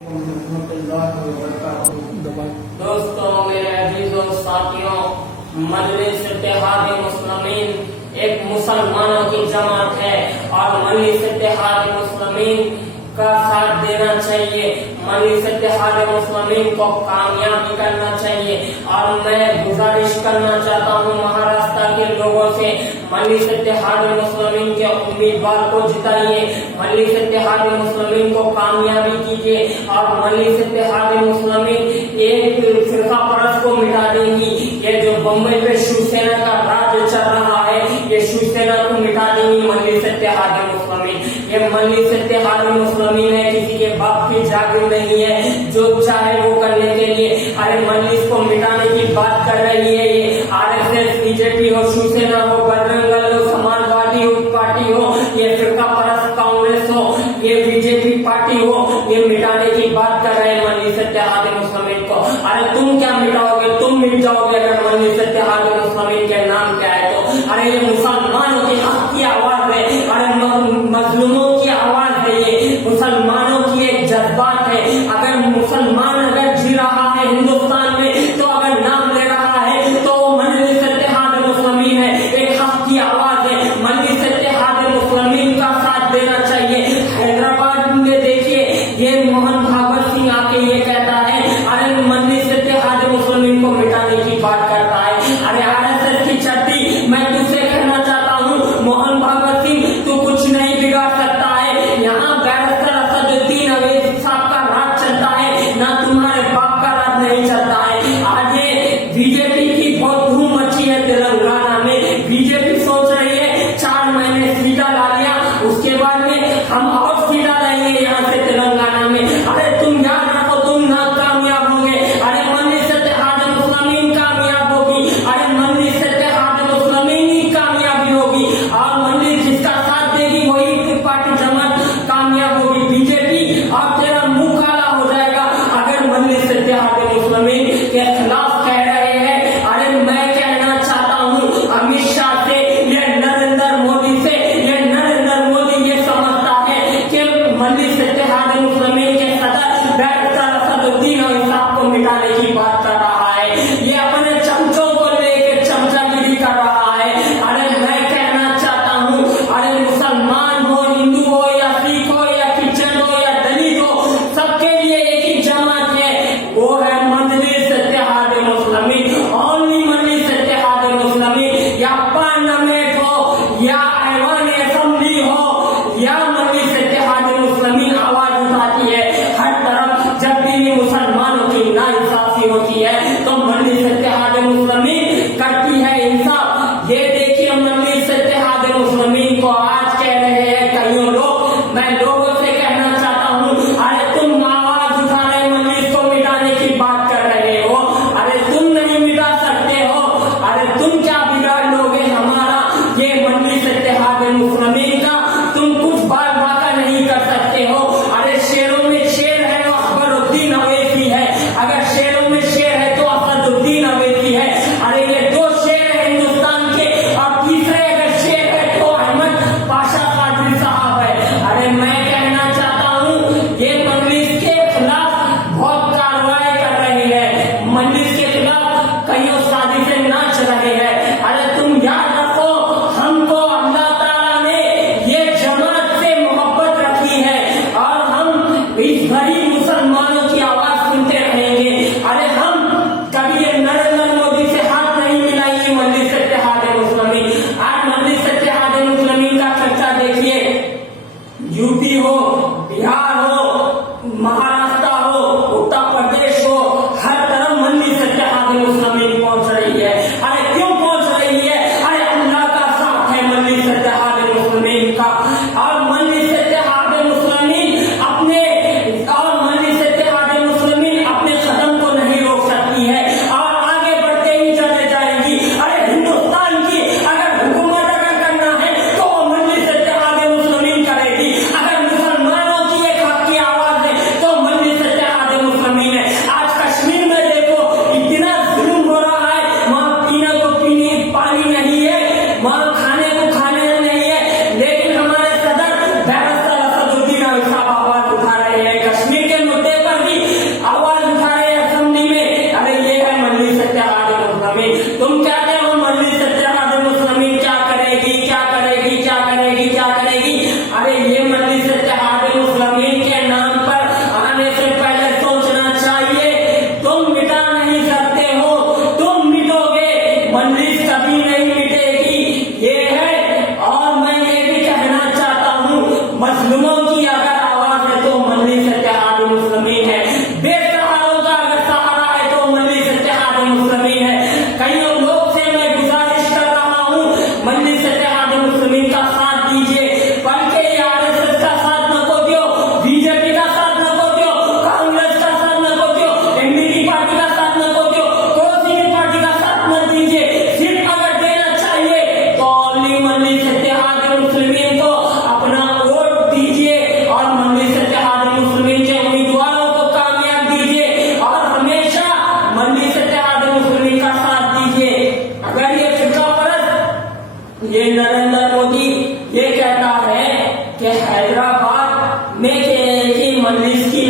दोस्तों, मेरे अजीजों साथियों, मजलिस इत्तेहाद मुस्लिमीन एक मुसलमानों की जमात है और मजलिस इत्तेहाद मुस्लिमीन का साथ देना चाहिए। मजलिस इत्तेहाद मुस्लिमीन को कामयाबी करना चाहिए और मैं गुजारिश करना चाहता हूँ महाराष्ट्र के लोगों से, मजलिस इत्तेहाद मुस्लिमीन के उम्मीदवार को जिताइए, मजलिस इत्तेहाद मुस्लिमीन को कामयाबी कीजिए और मजलिस इत्तेहाद मुस्लिमीन एक फिरका परस्त को मिटा देंगी। ये जो बम्बई पे शिवसेना का राज चल रहा है, ये शिवसेना को मिटा देंगी मजलिस इत्तेहाद मुस्लिमीन। ये मजलिस इत्तेहाद मुस्लिमीन है, किसी के बाप की जागीर नहीं है जो चाहे वो करने के लिए। अरे मजलिस को मिटाने की बात कर रही है ये आरएसएस, बीजेपी हो, शिवसेना हो, बजरंग दल हो, समाजवादी पार्टी हो, ये फिरका परस्त कांग्रेस हो, ये बीजेपी पार्टी हो, ये मिटाने की बात कर रहे हैं मजलिस इत्तेहाद मुस्लिमीन को। अरे तुम क्या मिटाओगे? तुम मिट जाओगे अगर मजलिस इत्तेहाद मुस्लिमीन के नाम क्या है तो। अरे ये मुसलमानों के हक की आवाज है, अरे मजलूमों की आवाज है, ये मुसलमानों की एक जज्बात है। अगर मुसलमान अगर जी रहा है हिंदुस्तान में तो अगर नाम ले रहा है तो मजलिस इत्तेहाद मुस्लिमीन है, एक हक की आवाज है। मजलिस इत्तेहाद मुस्लिमीन का साथ देना चाहिए। हैदराबाद में देखिए, ये मोहन भागवत सिंह आके ये कहता है, अरे मजलिस इत्तेहाद मुस्लिमीन को मिटाने की बात करता है। अरे आरएसएस की चड्डी, मैं तुझसे कहना चाहता हूँ मोहन भागवत सिंह, तू कुछ नहीं बिगाड़ सकता है। यहाँ बैरिस्टर असदुद्दीन अवैसी साहब का राज चलता है, ना तुम्हारे बाप का राज नहीं चलता है। आज ये बीजेपी की बहुत धूम मची है तेलंगाना में। बीजेपी सोच रही है 4 महीने सीधा ला लिया, उसके बाद में हम और सीधा लाएंगे यहाँ से तेलंगाना में। अरे तुम याद रखो, तुम ना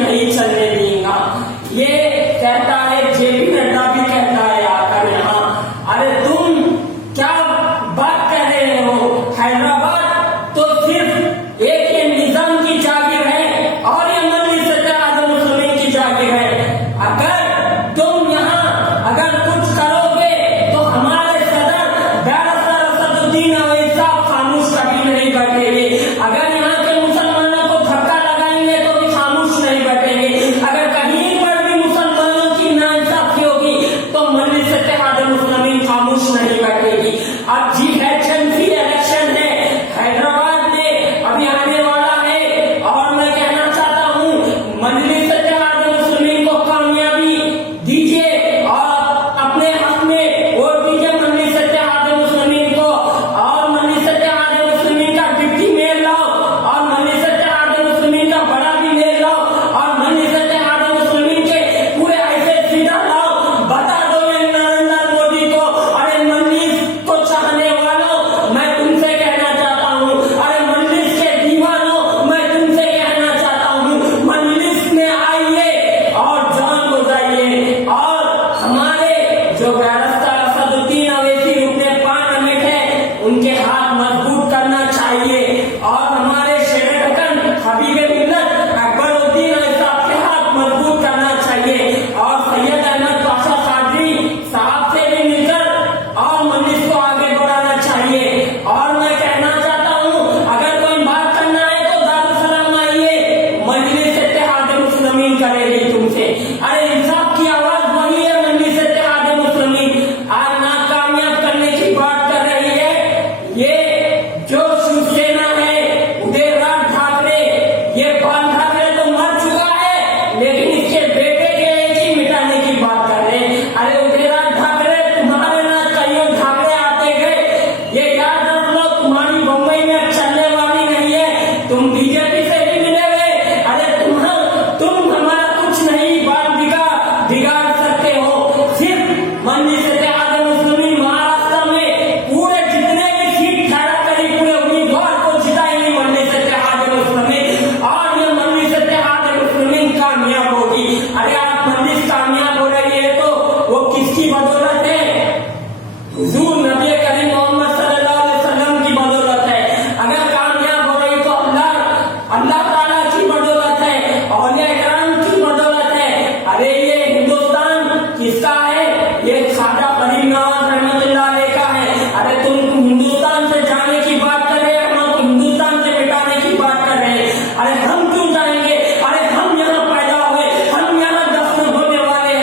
नहीं चलने देगा। ये कहता है, जेपी नड्डा भी कहता है आकर यहाँ, अरे तुम क्या बात कर रहे हो, हैदराबाद तो सिर्फ एक ये निजाम की जागीर है और ये मजलिस इत्तेहाद मुस्लिमीन की जागीर है। अगर तुम यहाँ अगर कुछ करोगे तो हमारे सदर बैरिस्टर असदुद्दीन अवैसी साहब खामोश कभी नहीं बैठेंगे। अगर यहाँ के मुसलमानों को धक्का लगाएंगे तो भी खामोश नहीं बैठेंगे। अगर कहीं पर भी मुसलमानों की नाइंसाफी होगी तो मजलिस इत्तेहाद मुस्लिमीन खामोश नहीं बैठेगी। अब GHMC इलेक्शन है हैदराबाद में अभी आने वाला है और मैं कहना चाहता हूँ मजलिस इत्तेहाद मुस्लिमीन को कामयाबी दीजिए और अपने हक में वोट दीजिए मजलिस इत्तेहाद मुस्लिमीन को, और मजलिस इत्तेहाद मुस्लिमीन का डिप्टी मेयर लाओ और मजलिस इत्तेहाद मुस्लिमीन का बड़ा भी मेयर लाओ और मजलिस इत्तेहाद मुस्लिमीन के पूरे ऐसे सीधा लाओ। बता दो ये नरेंद्र मोदी को, अरे मजलिस को चाहने वालों मैं तुमसे कहना चाहता हूँ, अरे मजलिस के दीवानों मैं तुमसे कहना चाहता हूँ, मजलिस में आइए और जान बजाइए और हमारे जो बैरिस्टर असदुद्दीन अवैसी रुकने पार्लियामेंट है उनके हाथ मजबूत करना चाहिए और हमारे शेर ढक्कन हबीब मिल्लत अकबरुद्दीन साहब के हाथ मजबूत करना चाहिए और सैयद अहमद पाशा कादरी साहब से भी मिलकर और मजलिस को आगे बढ़ाना चाहिए। और मैं कहना चाहता हूँ अगर कोई बात करना है तो दारुसलाम आइए, मजलिस इत्तेहाद मुस्लिमीन करेगी तुमसे। अरे इंसाफ की आवाज वही है मजलिस इत्तेहाद मुस्लिमीन, आज नाकामयाब करने की बात कर रही है। ये जो शिवसेना है उदयराज ठाकरे, ये बाल ठाकरे तो मर चुका है लेकिन इसके बेटे के एक ही मिटाने की बात कर रहे हैं। अरे उदयराज ठाकरे तुम्हारे ना कईयों ठाकरे आते गए, ये याद रख लो तुम्हारी बम्बई में चलने वाली नहीं है, तुम बीजेपी से भी मिले हुए, अरे तुम हमारा कुछ नहीं बात बिगाड़ सकते हो। सिर्फ मजलिस इत्तेहाद मुस्लिमीन महाराष्ट्र में पूरे जितने भी सीट खड़ा करी पूरे उम्मीदवार को जिताएंगे मजलिस इत्तेहाद मुस्लिमीन और ये मजलिस इत्तेहाद मुस्लिमीन कामयाब होगी। अरे आप मजलिस कामयाब हो रही है तो वो किसकी बदौलत है? हुजूर नबी करीम मोहम्मद सल्लल्लाहु अलैहि वसल्लम की बदौलत है। अगर कामयाब हो रही तो अल्लाह ताला की बदौलत है, औलिया इकराम की बदौलत है। अरे ये हिंदुस्तान किसका है? ये ख्वाजा फरीद नवाज रहमतुल्लाह अलैह का है। अरे तुम हिंदुस्तान से जाने की बात कर रहे हैं, हम हिंदुस्तान से मिटाने की बात कर रहे हैं। अरे हम क्यों जाएंगे? अरे हम यहाँ पैदा हुए, हम यहाँ दफन होने वाले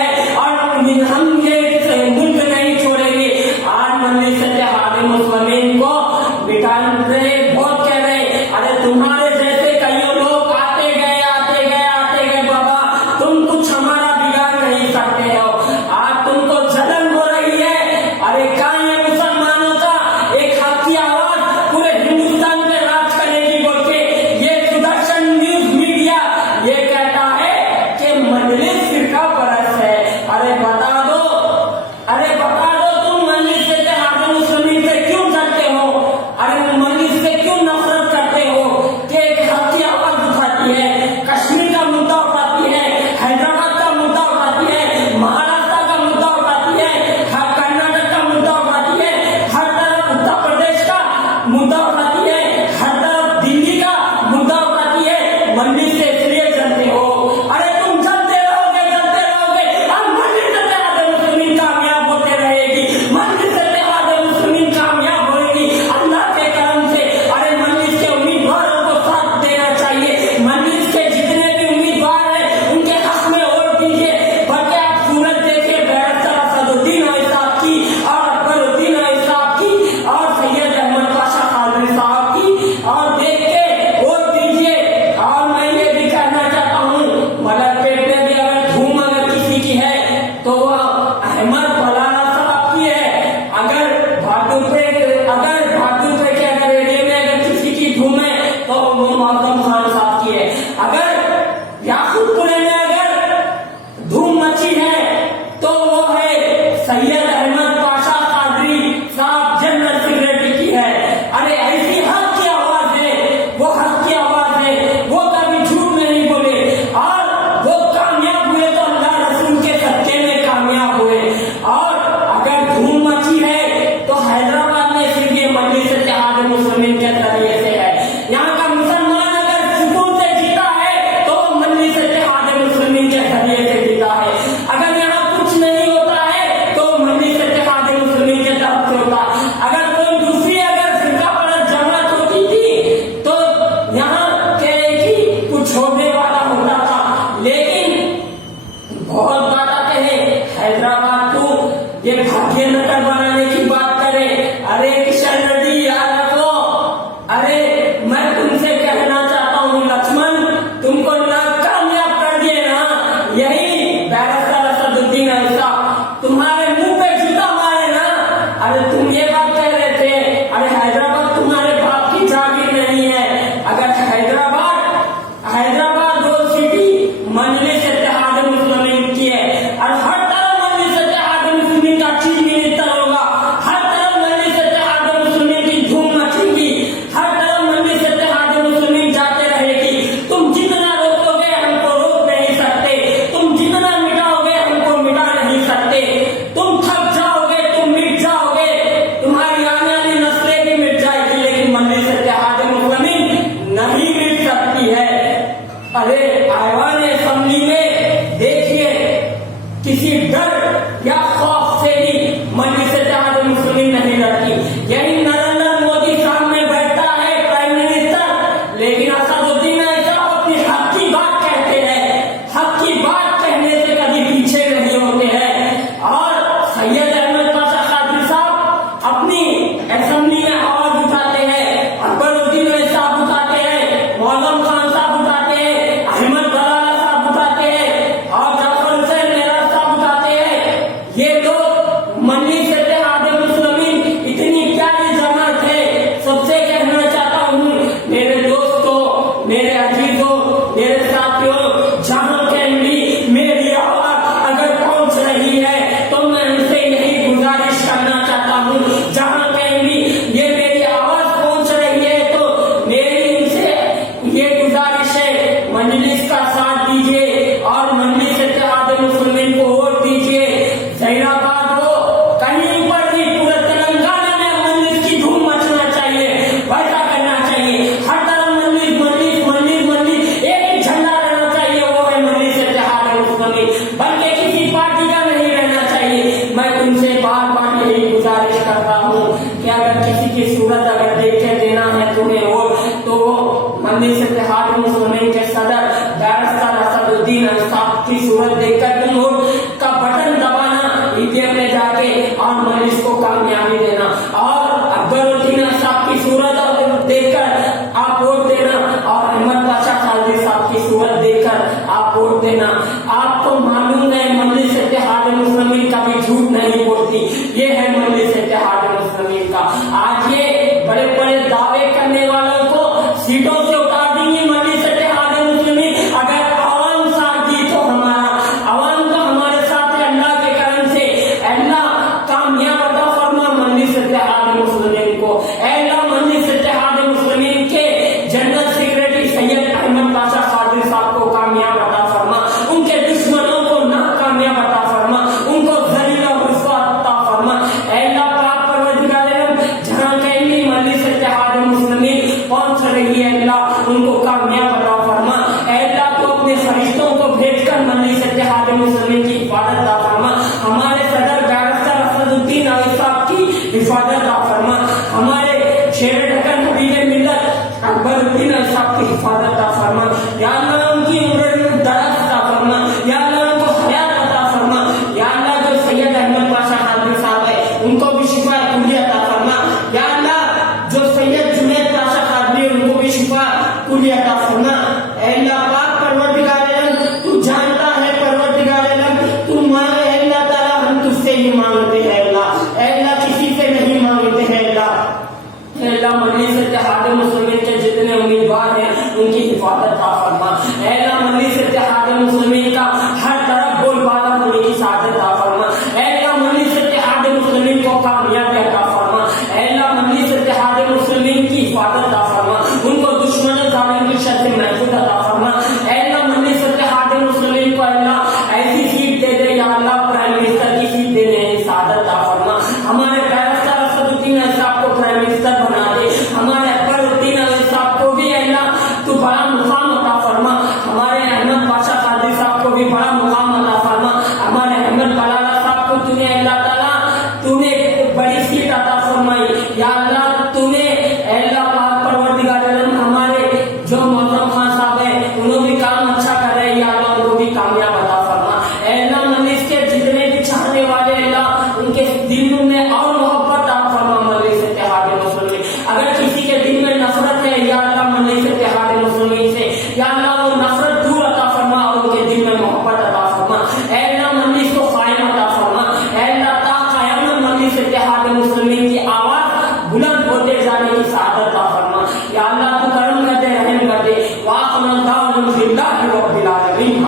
यही बैरिस्टर असदुद्दीन अहमद तुम्हारे मुंह पे जूता मारे ना। अरे तुम ये बात कह रहे थे, अरे हैदराबाद तुम्हारे बाप की जागीर नहीं है। अगर हैदराबाद गोल सिटी मजलिस इत्तेहाद मुस्लिमीन की है और हर तरफ मजलिस इत्तेहाद मुस्लिमीन का चीफ मिनिस्टर होगा, हर तरफ मजलिस इत्तेहाद मुस्लिमीन की धूम मचेगी, हर तरफ मजलिस इत्तेहाद मुस्लिमीन जाते रहेगी। तुम जितना रोकोगे हमको रोक नहीं सकते, तुम जितना मिटाओगे हमको मिटा नहीं सकते। तुम थक जाओगे, तुम मिट जाओगे, तुम्हारी आने वाली नस्लें भी मिट जाएगी, लेकिन मजलिस इत्तेहाद मुस्लिमीन नहीं मिट सकती है। अरे ऐवान असेंबली में देखिए, किसी डर या खौफ से भी मजलिस इत्तेहाद मुस्लिमीन नहीं लड़ती। यही नरेंद्र मोदी सामने बैठता है प्राइम मिनिस्टर, लेकिन असदुद्दीन अहमद अपनी हक की बात कहते हैं, हक की बात कहने से कभी पीछे नहीं होते हैं। और सैयद अहमद पाशा कादरी साहब अपनी असेंबली में आवाज उठाते हैं, अकबरुद्दीन साहब उठाते हैं, मौलम खान साहब उठाते हैं, अहमद दलाला साहब उठाते हैं और जाफर हुसैन मेहरा साहब उठाते हैं। ये लोग मजलिस इत्तेहाद मुस्लिमीन इतनी प्यारी जमात है। सबसे कहना चाहता हूँ मेरे दोस्तों, मेरे अजीजों, मेरे साथियों, जहां कहीं भी मेरी आवाज अगर पहुंच रही है तो मैं उनसे यही गुजारिश करना चाहता हूँ, जहां कहीं भी ये मेरी आवाज पहुंच रही है तो मेरी उनसे ये गुजारिश है, मजलिस का साथ दीजिए और मजलिस इत्तेहाद मुस्लिमीन को वोट दीजिए। जैनाबाद हो, कहीं पर भी पूरे तेलंगाना में मजलिस की धूम मचना चाहिए, वैसा करना चाहिए। हर तरफ मजलिस मजलिस मजलिस मजलिस, एक ही झंडा रहना चाहिए, वो है मजलिस इत्तेहाद मुस्लिमीन, बल्कि किसी पार्टी का नहीं रहना चाहिए। मैं तुमसे बार बार यही गुजारिश करता हूँ कि अगर किसी की सूरत अगर देख के देना है तुम्हें वोट, तो मजलिस इत्तेहाद मुस्लिमीन के सदर बैरिस्टर असदुद्दीन अहमद की सूरत देखकर तुम वोट का बटन दबाना, ईवीएम में जाके और मजलिस को कामयाबी देना। और अकबरुद्दीन साहब की सूरत देखकर आप वोट देना और अहमद पाशा कादरी साहब की सूरत देखकर आप वोट देना।